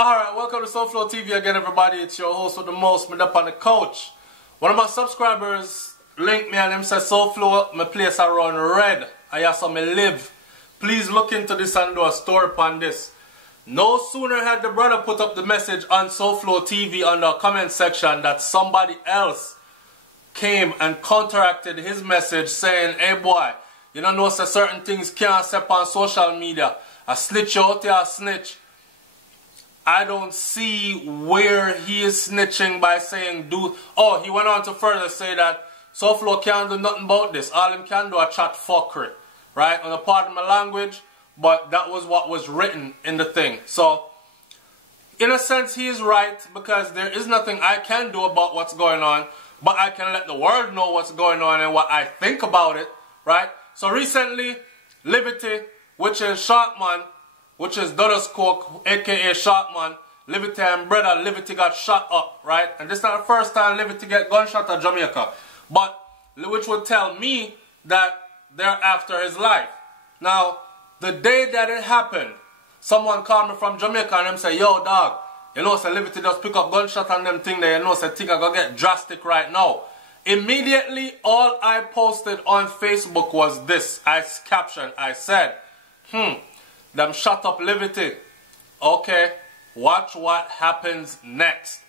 Alright, welcome to SouFLoTV again, everybody. It's your host with the most, me up on the couch. One of my subscribers linked me and him said, SouFlo, my place around red. I have some me live. Please look into this and do a story upon this. No sooner had the brother put up the message on SouFLoTV on the comment section that somebody else came and counteracted his message saying, hey boy, you don't know so certain things can't step on social media. A snitch out there, a snitch. I don't see where he is snitching by saying he went on to further say that SouFlo can't do nothing about this. All him can do a chat fuckery. Right? On the part of my language, but that was what was written in the thing. So, in a sense, he is right, because there is nothing I can do about what's going on, but I can let the world know what's going on and what I think about it. Right? So recently, Liberty, which is Sharkman, which is Dodos Coke, aka Sharkman, Liberty and brother Liberty got shot up, right? And this is not the first time Liberty get gunshot at Jamaica. But, which would tell me that they're after his life. Now, the day that it happened, someone called me from Jamaica and them say, yo dog, you know, say Liberty just pick up gunshot and them thing there, you know, say thing I gonna get drastic right now. Immediately, all I posted on Facebook was this. I captioned, I said, them shut up Liberty. Okay, watch what happens next.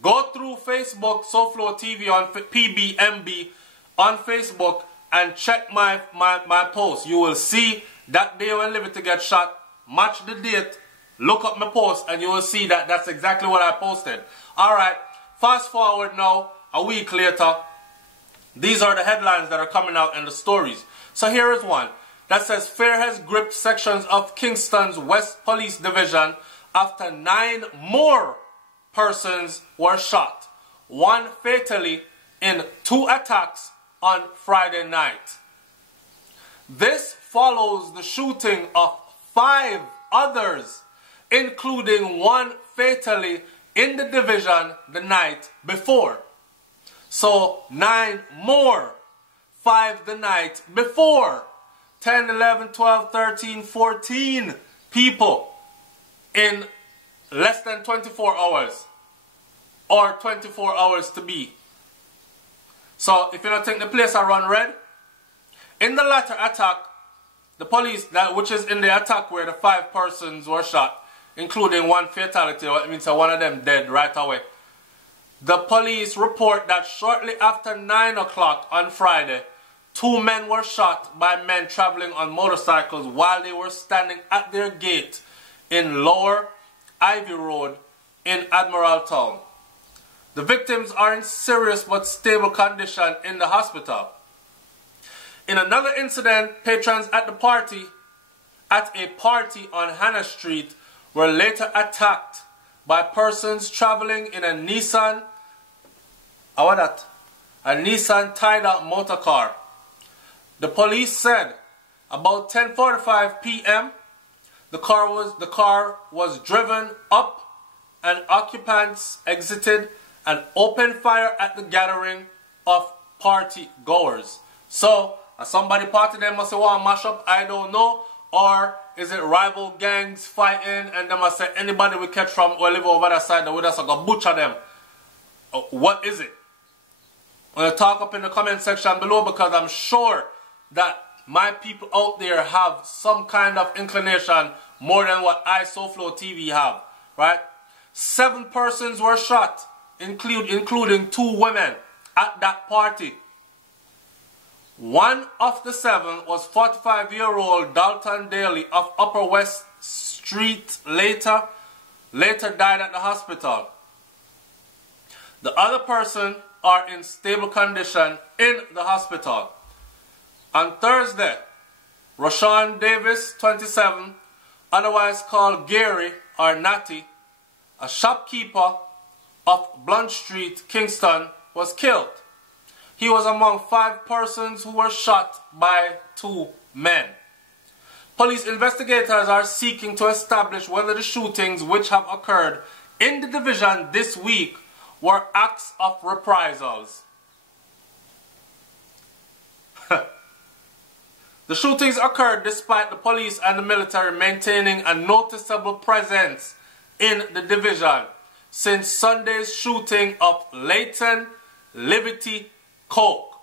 Go through Facebook, SouFLoTV on PBMB on Facebook and check my post. You will see that day when Liberty gets shot, match the date, look up my post, and you will see that that's exactly what I posted. Alright, fast forward now, a week later, these are the headlines that are coming out in the stories. So here is one that says, fear has gripped sections of Kingston's West Police Division after 9 more persons were shot, one fatally in 2 attacks on Friday night. This follows the shooting of 5 others, including one fatally in the division the night before. So 9 more, 5 the night before. 10, 11, 12, 13, 14 people in less than 24 hours. Or 24 hours to be. So, if you don't think the place are run red, in the latter attack, the police, which is in the attack where the 5 persons were shot, including one fatality, what means one of them dead right away. The police report that shortly after 9 o'clock on Friday, 2 men were shot by men traveling on motorcycles while they were standing at their gate in Lower Ivy Road in Admiraltown. The victims are in serious but stable condition in the hospital. In another incident, patrons at a party on Hannah Street were later attacked by persons traveling in a Nissan tied-up motor car. The police said about 10:45 p.m. the car was driven up and occupants exited and opened fire at the gathering of party goers. So, somebody party them must say, want to mash up, I don't know. Or is it rival gangs fighting and they must say anybody we catch from or live over that side that we just go butcher them. What is it? I'm going to talk up in the comment section below, because I'm sure that my people out there have some kind of inclination more than what I, SouFLoTV, have. Right? 7 persons were shot, including 2 women at that party. One of the 7 was 45-year-old Dalton Daly of Upper West Street, later died at the hospital. The other person are in stable condition in the hospital. On Thursday, Rashawn Davis, 27, otherwise called Gary or Natty, a shopkeeper of Blunt Street, Kingston, was killed. He was among 5 persons who were shot by 2 men. Police investigators are seeking to establish whether the shootings which have occurred in the division this week were acts of reprisals. The shootings occurred despite the police and the military maintaining a noticeable presence in the division since Sunday's shooting of Leighton Liberty Coke,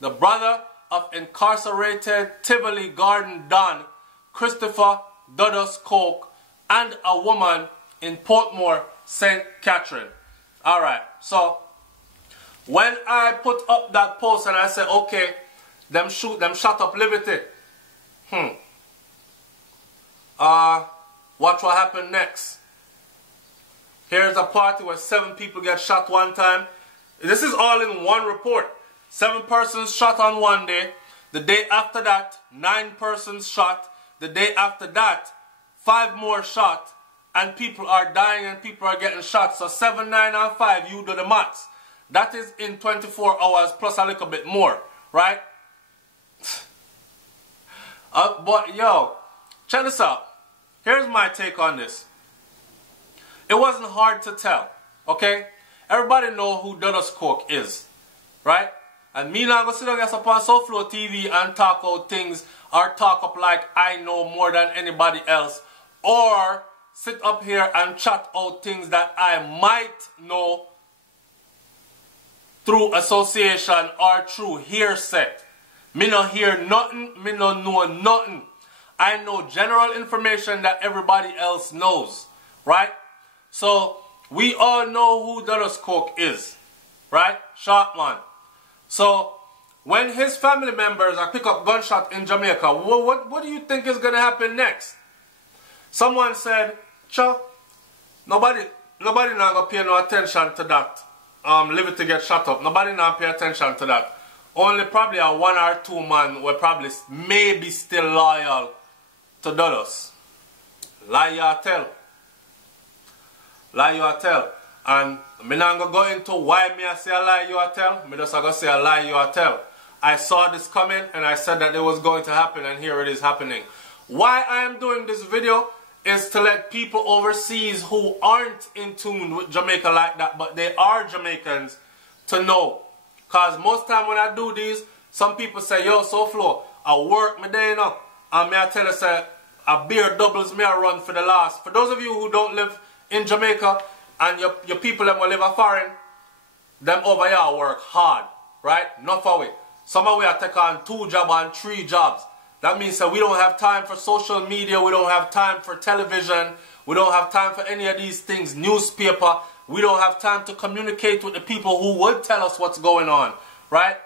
the brother of incarcerated Tivoli Garden Don Christopher Dudus Coke and a woman in Portmore, St. Catherine. Alright, so when I put up that post and I said, okay, them shut up Liberty. Watch what happened next. Here's a party where 7 people get shot one time. This is all in one report. 7 persons shot on one day. The day after that, 9 persons shot. The day after that, 5 more shot. And people are dying and people are getting shot. So 7, 9, and 5, you do the maths. That is in 24 hours plus a little bit more, right? But yo, check this out. Here's my take on this. It wasn't hard to tell, okay? Everybody know who Dudus Coke is, right? And me not gonna sit down upon SouFLoTV and talk out things or talk up like I know more than anybody else, or sit up here and chat out things that I might know through association or through hearsay. Me no hear nothing, me no know nothing. I know general information that everybody else knows, right? So, we all know who Dudus Coke is, right? Sharp man. So, when his family members are pick up gunshot in Jamaica, what do you think is going to happen next? Someone said, nobody not going to pay no attention to that. Liberty get shut up. Nobody not pay attention to that. Only probably a 1 or 2 man will probably maybe still loyal to Dudus. Lie you tell. Lie you tell. And me not going to go into why me I say a lie you tell. Me just going to say a lie you tell. I saw this coming and I said that it was going to happen, and here it is happening. Why I am doing this video is to let people overseas who aren't in tune with Jamaica like that, but they are Jamaicans, to know. Because most time when I do these, some people say, yo, SouFlo, I work my day enough. And me I tell you, say, a beer doubles me I run for the last. For those of you who don't live in Jamaica, and your people that will live a foreign, them over here work hard, right? Not for we. Some of we are take on 2 jobs and 3 jobs. That means that we don't have time for social media, we don't have time for television, we don't have time for any of these things, newspaper. We don't have time to communicate with the people who would tell us what's going on, right?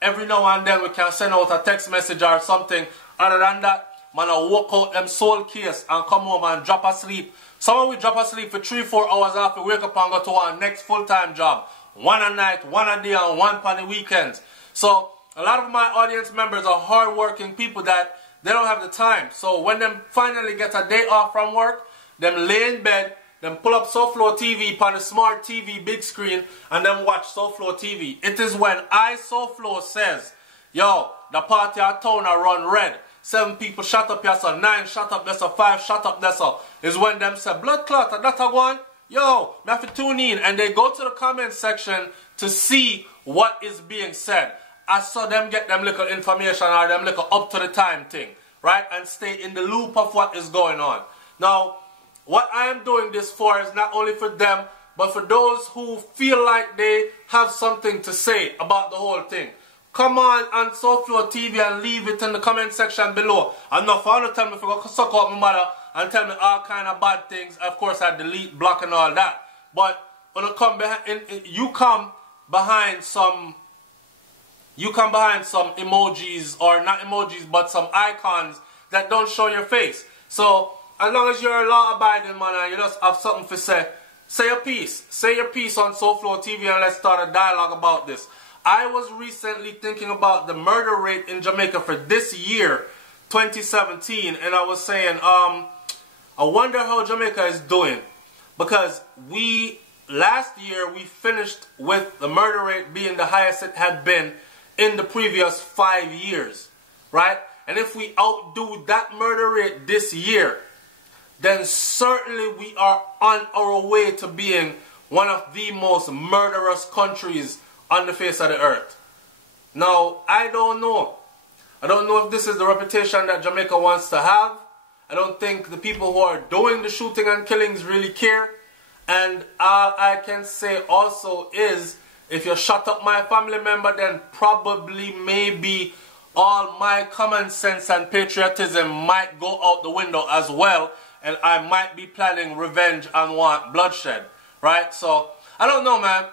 Every now and then we can send out a text message or something. Other than that, man, I walk out them soul case and come home and drop asleep. Some of we drop asleep for 3-4 hours after we wake up and go to our next full-time job. 1 a night, 1 a day, and 1 on the weekends. So, a lot of my audience members are hard-working people that they don't have the time. So, when them finally get a day off from work, them lay in bed, them pull up SouFLoTV on the smart TV big screen, and then watch SouFLoTV. It is when I, SouFlo, says, yo, the party at town are run red. 7 people shut up here, so 9 shut up there, so 5 shut up there, so is when them say, blood clot, and that a one, yo, me have to tune in, and they go to the comment section to see what is being said. I saw them get them little information or them little up to the time thing, right, and stay in the loop of what is going on. Now, what I am doing this for is not only for them, but for those who feel like they have something to say about the whole thing. Come on SouFLoTV and leave it in the comment section below. I'm not going to tell me if you're going to suck out my mother and tell me all kind of bad things. Of course, I delete, block, and all that. But when you come behind some emojis, or not emojis, but some icons that don't show your face. So, as long as you're a law-abiding man and you just have something to say, say your piece. Say your piece on SouFLoTV and let's start a dialogue about this. I was recently thinking about the murder rate in Jamaica for this year, 2017, and I was saying, I wonder how Jamaica is doing. Because last year we finished with the murder rate being the highest it had been in the previous 5 years, right? And if we outdo that murder rate this year, then certainly we are on our way to being one of the most murderous countries on the face of the earth. Now, I don't know. I don't know if this is the reputation that Jamaica wants to have. I don't think the people who are doing the shooting and killings really care. And all I can say also is, if you shut up my family member, then probably maybe all my common sense and patriotism might go out the window as well, and I might be planning revenge and want bloodshed, right? So, I don't know, man.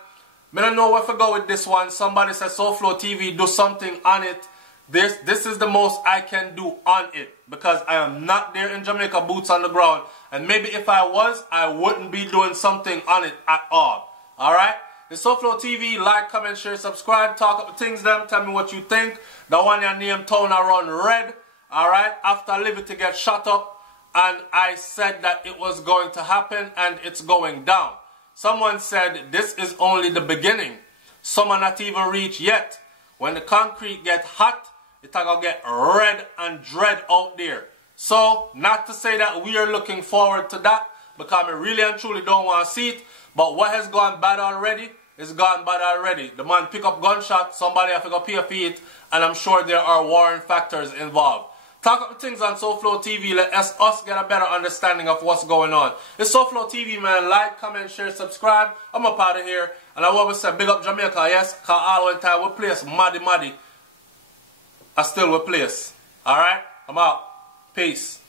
I don't know where to go with this one. Somebody said, SouFLoTV, do something on it. This is the most I can do on it, because I am not there in Jamaica, boots on the ground. And maybe if I was, I wouldn't be doing something on it at all. Alright? It's SouFLoTV. Like, comment, share, subscribe. Talk up the things them. Tell me what you think. The one your name town around red. Alright? After Liberty get shut up, and I said that it was going to happen, and it's going down. Someone said this is only the beginning. Some are not even reached yet. When the concrete get hot, it's gonna get red and dread out there. So, not to say that we are looking forward to that, because I really and truly don't want to see it. But what has gone bad already is gone bad already. The man pick up gunshot, somebody have to go pay for it, and I'm sure there are warring factors involved. Talk up the things on SouFLoTV. Let us get a better understanding of what's going on. It's SouFLoTV, man. Like, comment, share, subscribe. I'm up out of here. And I always say, big up Jamaica, yes? Because all one time we place Maddy. I still will place. Alright? I'm out. Peace.